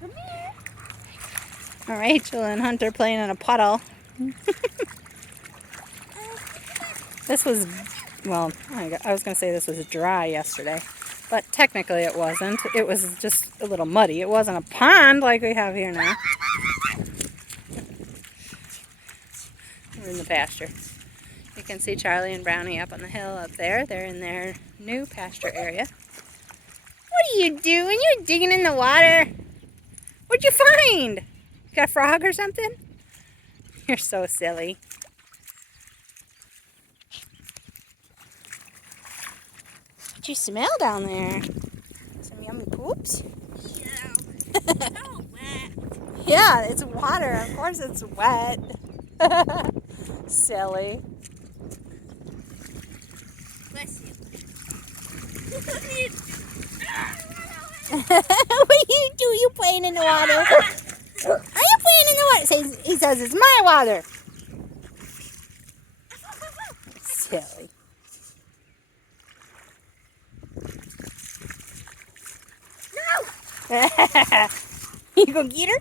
Come here. Rachel and Hunter playing in a puddle. This was, well, I was going to say this was dry yesterday, but technically it wasn't. It was just a little muddy. It wasn't a pond like we have here now. We're in the pasture. You can see Charlie and Brownie up on the hill up there. They're in their new pasture area. What are you doing? You're digging in the water. What'd you find? You got a frog or something? You're so silly. What you smell down there? Some yummy poops? Yeah. So wet. Yeah, it's water. Of course it's wet. Silly. Bless you. What do you do? You playing in the water? Are you playing in the water? He says it's my water. Silly. No! You gonna get her?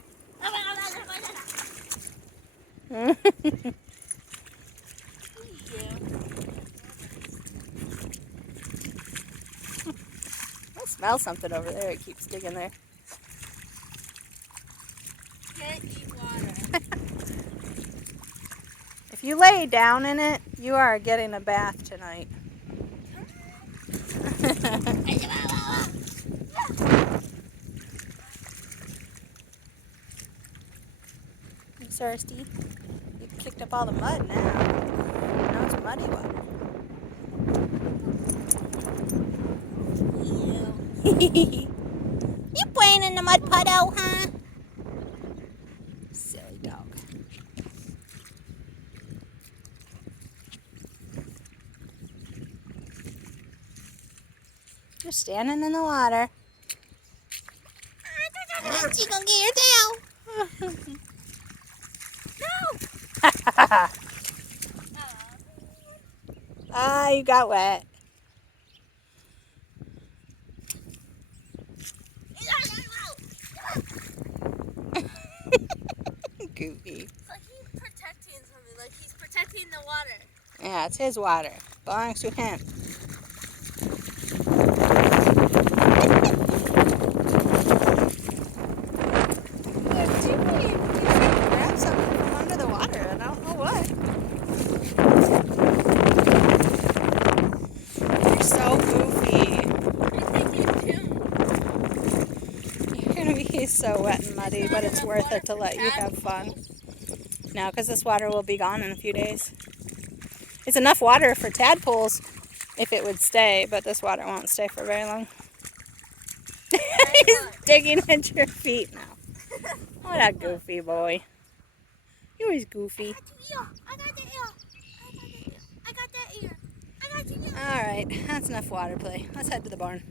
I smell something over there. It keeps digging there. Can't eat water. If you lay down in it, you are getting a bath tonight. You thirsty? You kicked up all the mud now. Now it's muddy water. You playing in the mud puddle, huh? Silly dog. You're standing in the water. She gonna get your tail. No! Ah, you got wet. Goofy. It's like he's protecting something, like he's protecting the water. Yeah, it's his water. Belongs to him. What are you doing? You grab something from under the water. I don't know what. You're so goofy. I think you do. You're going to be so wet and muddy, but it's worth it to let you have fun. No, because this water will be gone in a few days. It's enough water for tadpoles if it would stay, but this water won't stay for very long. He's digging at your feet now. What a goofy boy. He was goofy. I got the ear. I got that ear. All right, that's enough water play. Let's head to the barn.